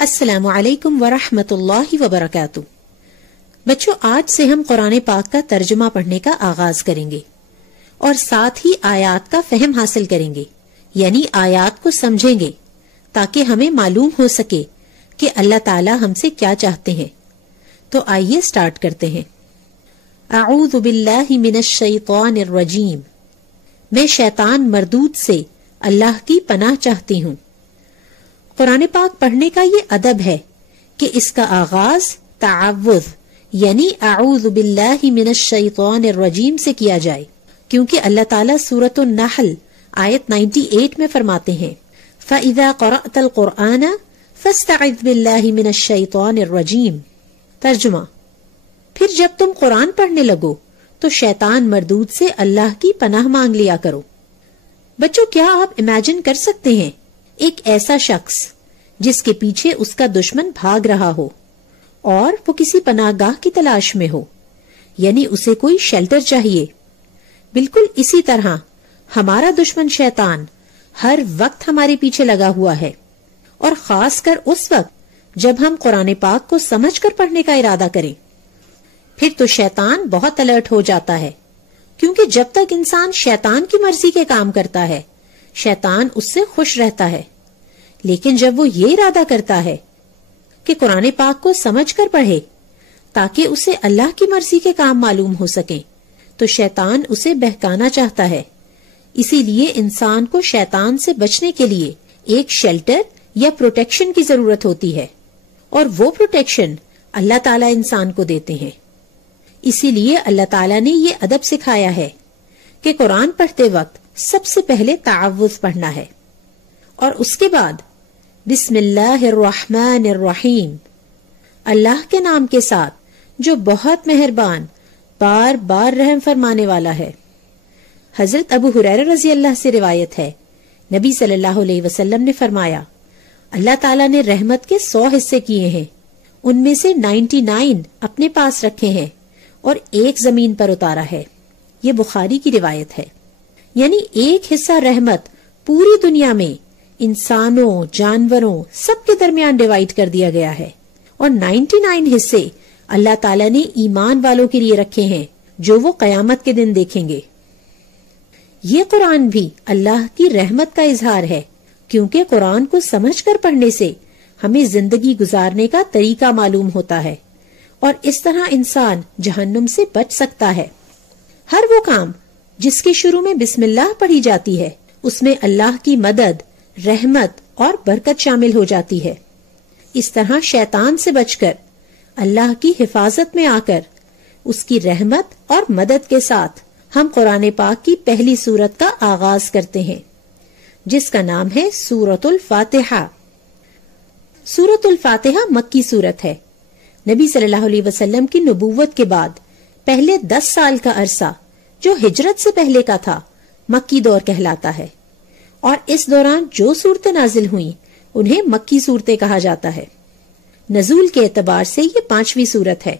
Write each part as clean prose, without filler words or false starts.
السلام علیکم ورحمۃ اللہ وبرکاتہ۔ بچوں، آج سے ہم قرآن پاک کا ترجمہ پڑھنے کا آغاز کریں گے اور ساتھ ہی آیات کا فہم حاصل کریں گے، یعنی آیات کو سمجھیں گے تاکہ ہمیں معلوم ہو سکے کہ اللہ تعالی ہم سے کیا چاہتے ہیں۔ تو آئیے سٹارٹ کرتے ہیں۔ اعوذ باللہ من الشیطان الرجیم، میں شیطان مردود سے اللہ کی پناہ چاہتی ہوں۔ قرآن پاک پڑھنے کا یہ ادب ہے کہ اس کا آغاز تعوذ یعنی اعوذ باللہ من الشیطان الرجیم سے کیا جائے، کیونکہ اللہ تعالیٰ سورۃ النحل آیت 98 میں فرماتے ہیں فَإِذَا قَرَأْتَ الْقُرْآنَ فَاسْتَعِذْ بِاللَّهِ مِنَ الشَّيْطَانِ الرَّجِيمِ۔ ترجمہ، پھر جب تم قرآن پڑھنے لگو تو شیطان مردود سے اللہ کی پناہ مانگ لیا کرو۔ بچوں، کیا آپ امیجن کر سکتے ہیں ایک ایسا شخص جس کے پیچھے اس کا دشمن بھاگ رہا ہو اور وہ کسی پناہ گاہ کی تلاش میں ہو، یعنی اسے کوئی شیلٹر چاہیے۔ بالکل اسی طرح ہمارا دشمن شیطان ہر وقت ہمارے پیچھے لگا ہوا ہے، اور خاص کر اس وقت جب ہم قرآن پاک کو سمجھ کر پڑھنے کا ارادہ کریں، پھر تو شیطان بہت الرٹ ہو جاتا ہے، کیونکہ جب تک انسان شیطان کی مرضی کے کام کرتا ہے شیطان اس سے خوش رہتا ہے، لیکن جب وہ یہ ارادہ کرتا ہے کہ قرآن پاک کو سمجھ کر پڑھے تاکہ اسے اللہ کی مرضی کے کام معلوم ہو سکیں، تو شیطان اسے بہکانا چاہتا ہے۔ اسی لیے انسان کو شیطان سے بچنے کے لیے ایک شیلٹر یا پروٹیکشن کی ضرورت ہوتی ہے، اور وہ پروٹیکشن اللہ تعالیٰ انسان کو دیتے ہیں۔ اسی لیے اللہ تعالیٰ نے یہ ادب سکھایا ہے کہ قرآن پڑھتے وقت سب سے پہلے تعوذ پڑھنا ہے، اور اس کے بعد بسم اللہ الرحمن الرحیم، اللہ کے نام کے ساتھ جو بہت مہربان بار بار رحم فرمانے والا ہے۔ حضرت ابو ہریرہ رضی اللہ سے روایت ہے، نبی صلی اللہ علیہ وسلم نے فرمایا، اللہ تعالیٰ نے رحمت کے 100 حصے کیے ہیں، ان میں سے 99 اپنے پاس رکھے ہیں اور ایک زمین پر اتارا ہے۔ یہ بخاری کی روایت ہے، یعنی ایک حصہ رحمت پوری دنیا میں انسانوں، جانوروں سب کے درمیان ڈیوائیڈ کر دیا گیا ہے، اور 99 حصے اللہ تعالیٰ نے ایمان والوں کے لیے رکھے ہیں جو وہ قیامت کے دن دیکھیں گے۔ یہ قرآن بھی اللہ کی رحمت کا اظہار ہے، کیونکہ قرآن کو سمجھ کر پڑھنے سے ہمیں زندگی گزارنے کا طریقہ معلوم ہوتا ہے، اور اس طرح انسان جہنم سے بچ سکتا ہے۔ ہر وہ کام جس کے شروع میں بسم اللہ پڑھی جاتی ہے اس میں اللہ کی مدد، رحمت اور برکت شامل ہو جاتی ہے۔ اس طرح شیطان سے بچ کر اللہ کی حفاظت میں آ کر اس کی رحمت اور مدد کے ساتھ ہم قرآن پاک کی پہلی سورت کا آغاز کرتے ہیں، جس کا نام ہے سورۃ الفاتحہ۔ سورۃ الفاتحہ مکی سورت ہے۔ نبی صلی اللہ علیہ وسلم کی نبوت کے بعد پہلے 10 سال کا عرصہ جو ہجرت سے پہلے کا تھا مکی دور کہلاتا ہے، اور اس دوران جو صورتیں نازل ہوئیں انہیں مکی صورتیں کہا جاتا ہے۔ نزول کے اعتبار سے یہ 5ویں صورت ہے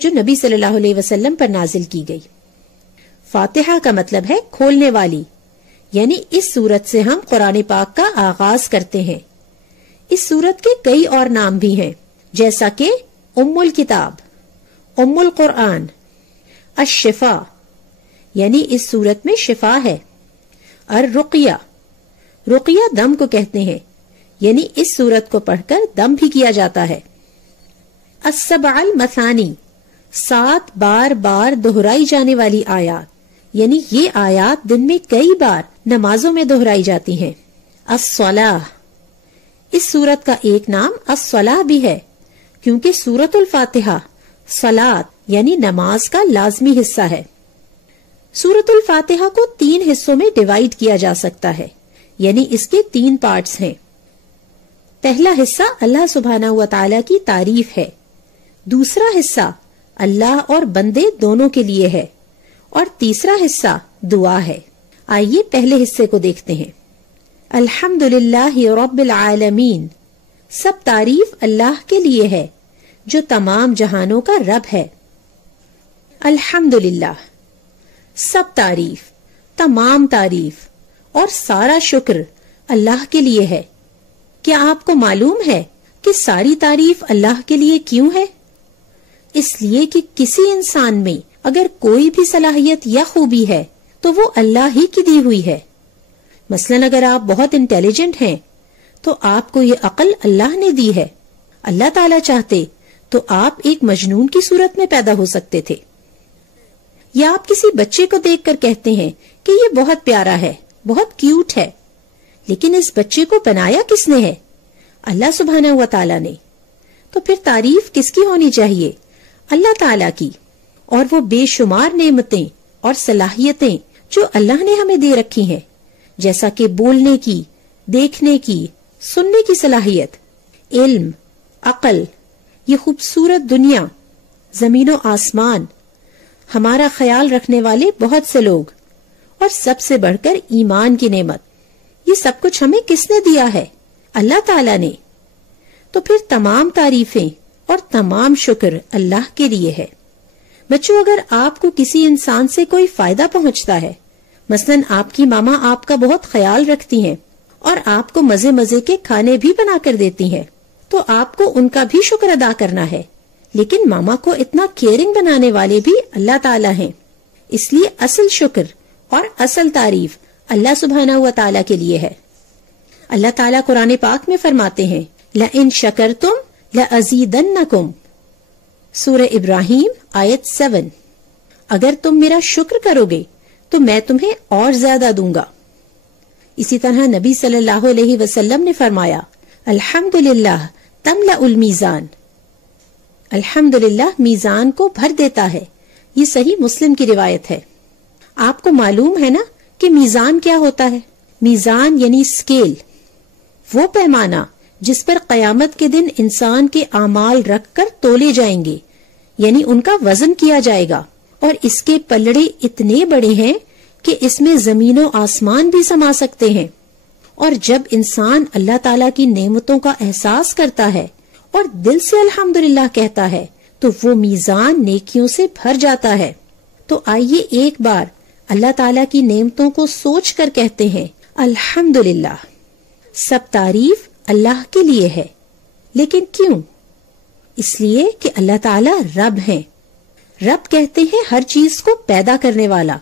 جو نبی صلی اللہ علیہ وسلم پر نازل کی گئی۔ فاتحہ کا مطلب ہے کھولنے والی، یعنی اس صورت سے ہم قرآن پاک کا آغاز کرتے ہیں۔ اس صورت کے کئی اور نام بھی ہیں، جیسا کہ ام الکتاب، ام القرآن، الشفا، یعنی اس صورت میں شفا ہے، الرقیہ، رقیہ دم کو کہتے ہیں، یعنی اس صورت کو پڑھ کر دم بھی کیا جاتا ہے۔ السبع المثانی، 7 بار بار دہرائی جانے والی آیات، یعنی یہ آیات دن میں کئی بار نمازوں میں دہرائی جاتی ہیں۔ الصلاۃ، اس صورت کا ایک نام الصلاۃ بھی ہے، کیونکہ سورۃ الفاتحہ صلاۃ یعنی نماز کا لازمی حصہ ہے۔ سورۃ الفاتحہ کو 3 حصوں میں ڈیوائیڈ کیا جا سکتا ہے، یعنی اس کے 3 پارٹس ہیں۔ پہلا حصہ اللہ سبحانہ و تعالیٰ کی تعریف ہے، دوسرا حصہ اللہ اور بندے دونوں کے لیے ہے، اور تیسرا حصہ دعا ہے۔ آئیے پہلے حصے کو دیکھتے ہیں۔ الحمدللہ رب العالمین، سب تعریف اللہ کے لیے ہے جو تمام جہانوں کا رب ہے۔ الحمدللہ، سب تعریف، تمام تعریف اور سارا شکر اللہ کے لیے ہے۔ کیا آپ کو معلوم ہے کہ کہ ساری تعریف اللہ کے لیے کیوں ہے؟ اس لیے کہ کسی انسان میں اگر کوئی بھی صلاحیت یا خوبی ہے تو وہ اللہ ہی کی دی ہوئی ہے۔ مثلاً اگر آپ بہت انٹیلیجنٹ ہیں تو آپ کو یہ عقل اللہ نے دی ہے۔ اللہ تعالیٰ چاہتے تو آپ ایک مجنون کی صورت میں پیدا ہو سکتے تھے، یا آپ کسی بچے کو دیکھ کر کہتے ہیں کہ یہ بہت پیارا ہے، بہت کیوٹ ہے، لیکن اس بچے کو بنایا کس نے ہے؟ اللہ سبحانہ و تعالیٰ نے۔ تو پھر تعریف کس کی ہونی چاہیے؟ اللہ تعالیٰ کی۔ اور وہ بے شمار نعمتیں اور صلاحیتیں جو اللہ نے ہمیں دے رکھی ہیں، جیسا کہ بولنے کی، دیکھنے کی، سننے کی صلاحیت، علم، عقل، یہ خوبصورت دنیا، زمین و آسمان، ہمارا خیال رکھنے والے بہت سے لوگ، اور سب سے بڑھ کر ایمان کی نعمت، یہ سب کچھ ہمیں کس نے دیا ہے؟ اللہ تعالیٰ نے۔ تو پھر تمام تعریفیں اور تمام شکر اللہ کے لیے ہے۔ بچوں، اگر آپ کو کسی انسان سے کوئی فائدہ پہنچتا ہے، مثلاً آپ کی ماما آپ کا بہت خیال رکھتی ہیں اور آپ کو مزے مزے کے کھانے بھی بنا کر دیتی ہیں، تو آپ کو ان کا بھی شکر ادا کرنا ہے۔ لیکن ماما کو اتنا کیئرنگ بنانے والے بھی اللہ تعالیٰ ہیں، اس لیے اصل شکر اور اصل تعریف اللہ سبحانہ و تعالیٰ کے لیے ہے۔ اللہ تعالیٰ قرآن پاک میں فرماتے ہیں لَإِن شَكَرْتُمْ لَأَزِيدَنَّكُمْ، سورہ ابراہیم آیت 7۔ اگر تم میرا شکر کرو گے تو میں تمہیں اور زیادہ دوں گا۔ اسی طرح نبی صلی اللہ علیہ وسلم نے فرمایا الحمدللہ تملأ المیزان، الحمدللہ میزان کو بھر دیتا ہے۔ یہ صحیح مسلم کی روایت ہے۔ آپ کو معلوم ہے نا کہ میزان کیا ہوتا ہے؟ میزان یعنی اسکیل، وہ پیمانہ جس پر قیامت کے دن انسان کے اعمال رکھ کر تولے جائیں گے، یعنی ان کا وزن کیا جائے گا، اور اس کے پلڑے اتنے بڑے ہیں کہ اس میں زمین و آسمان بھی سما سکتے ہیں۔ اور جب انسان اللہ تعالیٰ کی نعمتوں کا احساس کرتا ہے اور دل سے الحمدللہ کہتا ہے تو وہ میزان نیکیوں سے بھر جاتا ہے۔ تو آئیے ایک بار اللہ تعالیٰ کی نعمتوں کو سوچ کر کہتے ہیں الحمدللہ۔ سب تعریف اللہ کے لیے ہے، لیکن کیوں؟ اس لیے کہ اللہ تعالیٰ رب ہیں۔ رب کہتے ہیں ہر چیز کو پیدا کرنے والا،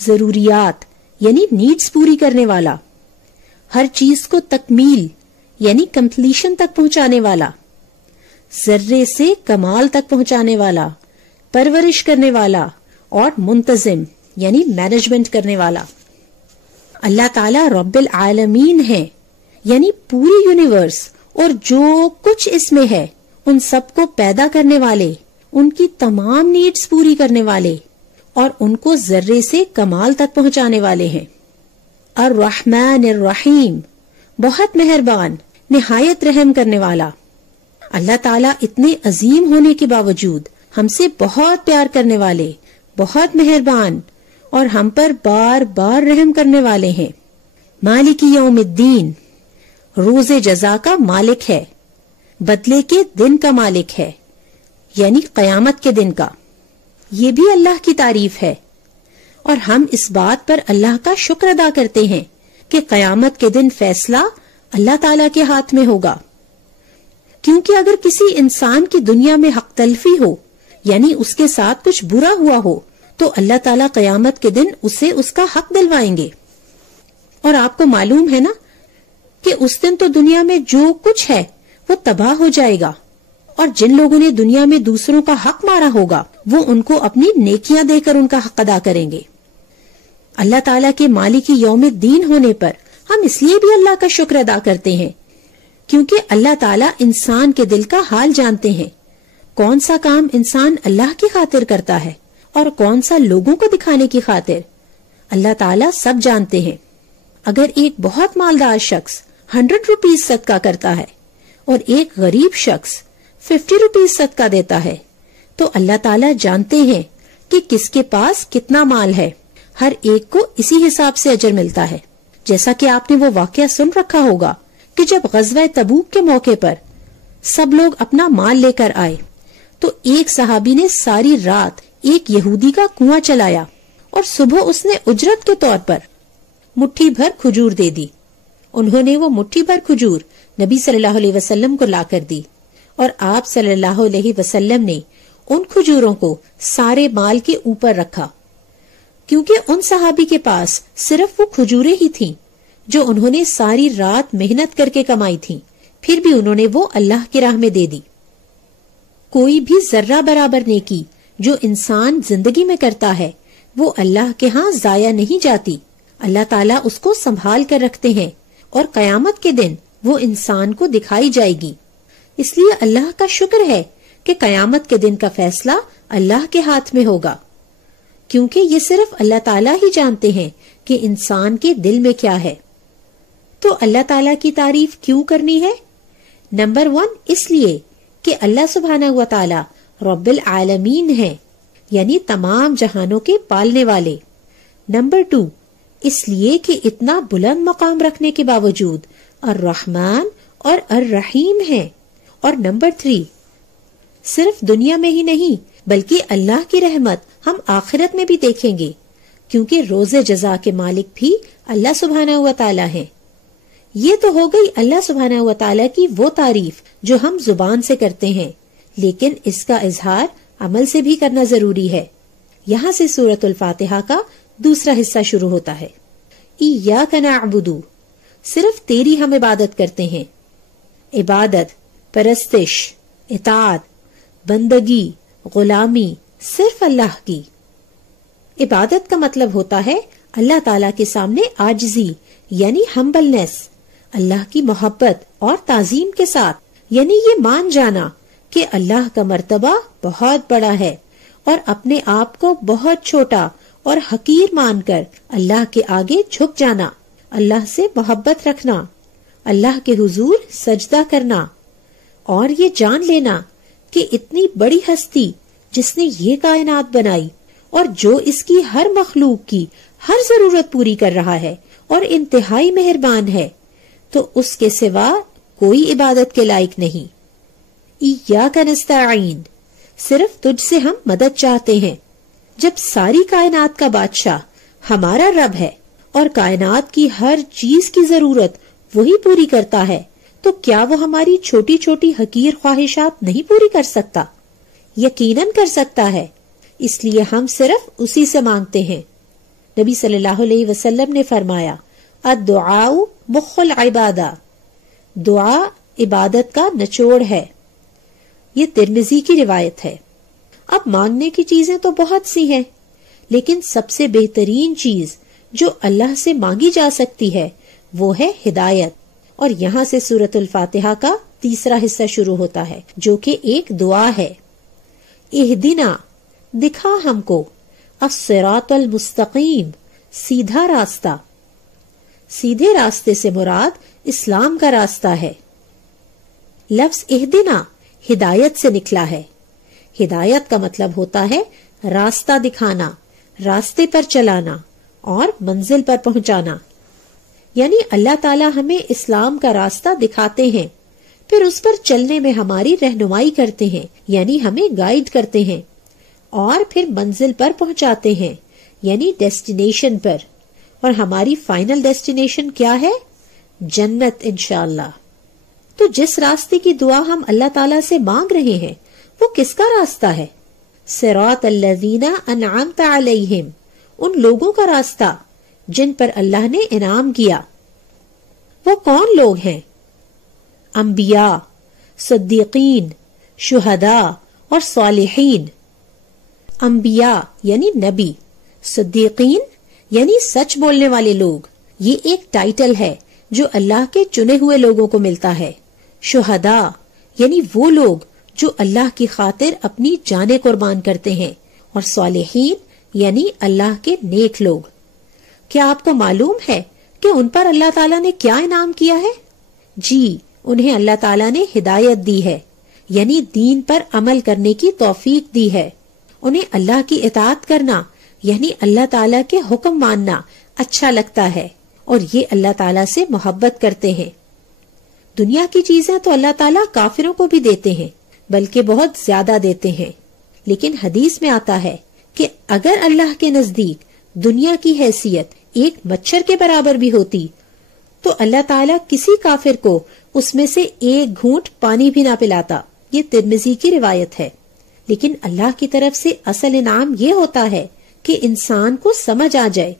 ضروریات یعنی نیڈز پوری کرنے والا، ہر چیز کو تکمیل یعنی کمپلیشن تک پہنچانے والا، ذرے سے کمال تک پہنچانے والا، پرورش کرنے والا، اور منتظم یعنی مینجمنٹ کرنے والا۔ اللہ تعالیٰ رب العالمین ہے، یعنی پوری یونیورس اور جو کچھ اس میں ہے ان سب کو پیدا کرنے والے، ان کی تمام نیڈز پوری کرنے والے، اور ان کو ذرے سے کمال تک پہنچانے والے ہیں۔ الرحمن الرحیم، بہت مہربان، نہایت رحم کرنے والا۔ اللہ تعالیٰ اتنے عظیم ہونے کے باوجود ہم سے بہت پیار کرنے والے، بہت مہربان، اور ہم پر بار بار رحم کرنے والے ہیں۔ مالک یوم الدین، روز جزا کا مالک ہے، بدلے کے دن کا مالک ہے، یعنی قیامت کے دن کا۔ یہ بھی اللہ کی تعریف ہے، اور ہم اس بات پر اللہ کا شکر ادا کرتے ہیں کہ قیامت کے دن فیصلہ اللہ تعالیٰ کے ہاتھ میں ہوگا۔ کیونکہ اگر کسی انسان کی دنیا میں حق تلفی ہو، یعنی اس کے ساتھ کچھ برا ہوا ہو، تو اللہ تعالیٰ قیامت کے دن اسے اس کا حق دلوائیں گے۔ اور آپ کو معلوم ہے نا کہ اس دن تو دنیا میں جو کچھ ہے وہ تباہ ہو جائے گا، اور جن لوگوں نے دنیا میں دوسروں کا حق مارا ہوگا وہ ان کو اپنی نیکیاں دے کر ان کا حق ادا کریں گے۔ اللہ تعالیٰ کے مالک یوم الدین ہونے پر ہم اس لیے بھی اللہ کا شکر ادا کرتے ہیں کیونکہ اللہ تعالیٰ انسان کے دل کا حال جانتے ہیں، کون سا کام انسان اللہ کی خاطر کرتا ہے اور کون سا لوگوں کو دکھانے کی خاطر۔ اللہ تعالیٰ سب جانتے ہیں۔ اگر ایک بہت مالدار شخص 100 روپیز صدقہ کرتا ہے اور ایک غریب شخص 50 روپیز صدقہ دیتا ہے، تو اللہ تعالیٰ جانتے ہیں کہ کس کے پاس کتنا مال ہے، ہر ایک کو اسی حساب سے اجر ملتا ہے۔ جیسا کہ آپ نے وہ واقعہ سن رکھا ہوگا کہ جب غزوہ تبوک کے موقع پر سب لوگ اپنا مال لے کر آئے تو ایک صحابی نے ساری رات ایک یہودی کا کنواں چلایا اور صبح اس نے اجرت کے طور پر مٹھی بھر کھجور دے دی۔ انہوں نے وہ مٹھی بھر کھجور نبی صلی اللہ علیہ وسلم کو لا کر دی اور آپ صلی اللہ علیہ وسلم نے ان کھجوروں کو سارے مال کے اوپر رکھا، کیونکہ ان صحابی کے پاس صرف وہ کھجوریں ہی تھیں جو انہوں نے ساری رات محنت کر کے کمائی تھیں، پھر بھی انہوں نے وہ اللہ کی راہ میں دے دی۔ کوئی بھی ذرہ برابر نیکی جو انسان زندگی میں کرتا ہے وہ اللہ کے ہاں ضائع نہیں جاتی، اللہ تعالیٰ اس کو سنبھال کر رکھتے ہیں اور قیامت کے دن وہ انسان کو دکھائی جائے گی۔ اس لیے اللہ کا شکر ہے کہ قیامت کے دن کا فیصلہ اللہ کے ہاتھ میں ہوگا، کیونکہ یہ صرف اللہ تعالیٰ ہی جانتے ہیں کہ انسان کے دل میں کیا ہے۔ تو اللہ تعالیٰ کی تعریف کیوں کرنی ہے؟ نمبر 1 اس لیے کہ اللہ سبحانہ و تعالیٰ رب العالمین ہیں، یعنی تمام جہانوں کے پالنے والے۔ نمبر 2 اس لیے کہ اتنا بلند مقام رکھنے کے باوجود الرحمن اور الرحیم ہیں۔ اور نمبر 3 صرف دنیا میں ہی نہیں بلکہ اللہ کی رحمت ہم آخرت میں بھی دیکھیں گے، کیونکہ روز جزا کے مالک بھی اللہ سبحانہ و تعالیٰ ہیں۔ یہ تو ہو گئی اللہ سبحانہ و تعالیٰ کی وہ تعریف جو ہم زبان سے کرتے ہیں، لیکن اس کا اظہار عمل سے بھی کرنا ضروری ہے۔ یہاں سے سورۃ الفاتحہ کا دوسرا حصہ شروع ہوتا ہے۔ ایاک نعبد، صرف تیری ہم عبادت کرتے ہیں۔ عبادت، پرستش، اطاعت، بندگی، غلامی صرف اللہ کی۔ عبادت کا مطلب ہوتا ہے اللہ تعالیٰ کے سامنے عاجزی یعنی ہمبلنس، اللہ کی محبت اور تعظیم کے ساتھ، یعنی یہ مان جانا کہ اللہ کا مرتبہ بہت بڑا ہے اور اپنے آپ کو بہت چھوٹا اور حقیر مان کر اللہ کے آگے جھک جانا، اللہ سے محبت رکھنا، اللہ کے حضور سجدہ کرنا، اور یہ جان لینا کہ اتنی بڑی ہستی جس نے یہ کائنات بنائی اور جو اس کی ہر مخلوق کی ہر ضرورت پوری کر رہا ہے اور انتہائی مہربان ہے، تو اس کے سوا کوئی عبادت کے لائق نہیں۔ ایاک نستعین، صرف تجھ سے ہم مدد چاہتے ہیں۔ جب ساری کائنات کا بادشاہ ہمارا رب ہے اور کائنات کی ہر چیز کی ضرورت وہی پوری کرتا ہے، تو کیا وہ ہماری چھوٹی چھوٹی حقیر خواہشات نہیں پوری کر سکتا؟ یقیناً کر سکتا ہے، اس لیے ہم صرف اسی سے مانگتے ہیں۔ نبی صلی اللہ علیہ وسلم نے فرمایا، الدعاء مخ العبادہ، دعا عبادت کا نچوڑ ہے۔ یہ ترمذی کی روایت ہے۔ اب مانگنے کی چیزیں تو بہت سی ہیں، لیکن سب سے بہترین چیز جو اللہ سے مانگی جا سکتی ہے وہ ہے ہدایت، اور یہاں سے سورۃ الفاتحہ کا تیسرا حصہ شروع ہوتا ہے جو کہ ایک دعا ہے۔ اہدنا، دکھا ہم کو، الصراط المستقیم، سیدھا راستہ۔ سیدھے راستے سے مراد اسلام کا راستہ ہے۔ لفظ اہدنا ہدایت سے نکلا ہے۔ ہدایت کا مطلب ہوتا ہے راستہ دکھانا، راستے پر چلانا اور منزل پر پہنچانا، یعنی اللہ تعالیٰ ہمیں اسلام کا راستہ دکھاتے ہیں، پھر اس پر چلنے میں ہماری رہنمائی کرتے ہیں، یعنی ہمیں گائیڈ کرتے ہیں، اور پھر منزل پر پہنچاتے ہیں، یعنی ڈیسٹینیشن پر۔ اور ہماری فائنل ڈیسٹینیشن کیا ہے؟ جنت انشاءاللہ۔ تو جس راستے کی دعا ہم اللہ تعالیٰ سے مانگ رہے ہیں وہ کس کا راستہ ہے؟ صراط الذین انعمت علیہم، ان لوگوں کا راستہ جن پر اللہ نے انعام کیا۔ وہ کون لوگ ہیں؟ انبیاء، صدیقین، شہداء اور صالحین۔ انبیاء یعنی نبی، صدیقین یعنی سچ بولنے والے لوگ، یہ ایک ٹائٹل ہے جو اللہ کے چنے ہوئے لوگوں کو ملتا ہے۔ شہداء یعنی وہ لوگ جو اللہ کی خاطر اپنی جانیں قربان کرتے ہیں، اور صالحین یعنی اللہ کے نیک لوگ۔ کیا آپ کو معلوم ہے کہ ان پر اللہ تعالیٰ نے کیا انعام کیا ہے؟ جی، انہیں اللہ تعالیٰ نے ہدایت دی ہے، یعنی دین پر عمل کرنے کی توفیق دی ہے۔ انہیں اللہ کی اطاعت کرنا یعنی اللہ تعالیٰ کے حکم ماننا اچھا لگتا ہے، اور یہ اللہ تعالیٰ سے محبت کرتے ہیں۔ دنیا کی چیزیں تو اللہ تعالیٰ کافروں کو بھی دیتے ہیں، بلکہ بہت زیادہ دیتے ہیں، لیکن حدیث میں آتا ہے کہ اگر اللہ کے نزدیک دنیا کی حیثیت ایک مچھر کے برابر بھی ہوتی تو اللہ تعالیٰ کسی کافر کو اس میں سے ایک گھونٹ پانی بھی نہ پلاتا. یہ ترمذی کی روایت ہے. لیکن اللہ کی طرف سے اصل انعام یہ ہوتا ہے کہ انسان کو سمجھ آ جائے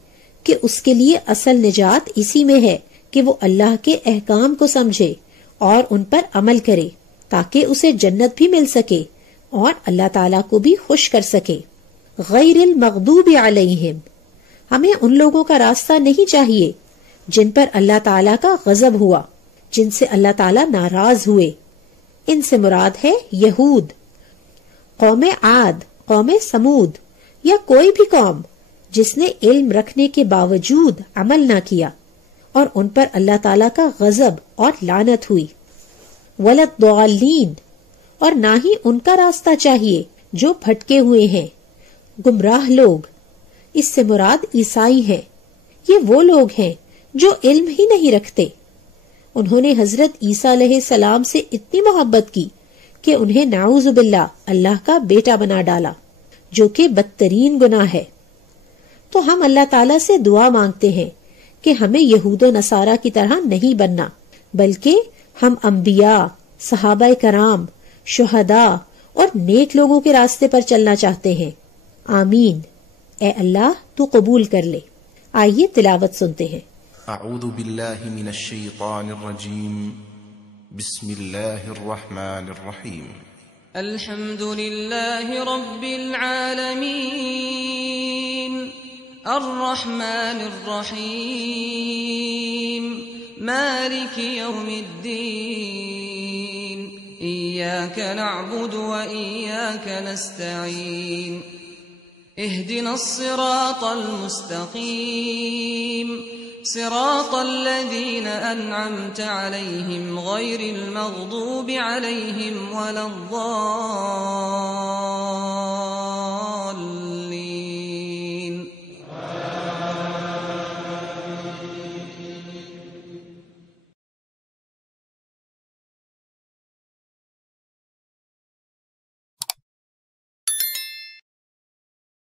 کہ اس کے لیے اصل نجات اسی میں ہے کہ وہ اللہ کے احکام کو سمجھے اور ان پر عمل کرے تاکہ اسے جنت بھی مل سکے اور اللہ تعالیٰ کو بھی خوش کر سکے. غیر المغضوب علیہم، ہمیں ان لوگوں کا راستہ نہیں چاہیے جن پر اللہ تعالیٰ کا غضب ہوا، جن سے اللہ تعالیٰ ناراض ہوئے. ان سے مراد ہے یہود، قوم عاد، قوم سمود یا کوئی بھی قوم جس نے علم رکھنے کے باوجود عمل نہ کیا اور ان پر اللہ تعالیٰ کا غضب اور لعنت ہوئی. ولضالین، اور نہ ہی ان کا راستہ چاہیے جو بھٹکے ہوئے ہیں، گمراہ لوگ. اس سے مراد عیسائی ہیں. یہ وہ لوگ ہیں جو علم ہی نہیں رکھتے. انہوں نے حضرت عیسیٰ علیہ السلام سے اتنی محبت کی کہ انہیں نعوذ باللہ اللہ کا بیٹا بنا ڈالا، جو کہ بدترین گناہ ہے. تو ہم اللہ تعالیٰ سے دعا مانگتے ہیں کہ ہمیں یہود و نصارہ کی طرح نہیں بننا، بلکہ ہم انبیاء، صحابہ کرام، شہداء اور نیک لوگوں کے راستے پر چلنا چاہتے ہیں. آمین. اے اللہ تو قبول کر لے. آئیے تلاوت سنتے ہیں. اعوذ باللہ من الشیطان الرجیم. بسم اللہ الرحمن الرحیم. الحمد للہ رب العالمین الرحمن الرحیم مالک یوم الدین ایاک نعبد و ایاک نستعین اهدنا الصراط المستقیم صراط الذين أنعمت عليهم غير المغضوب عليهم ولا الضالين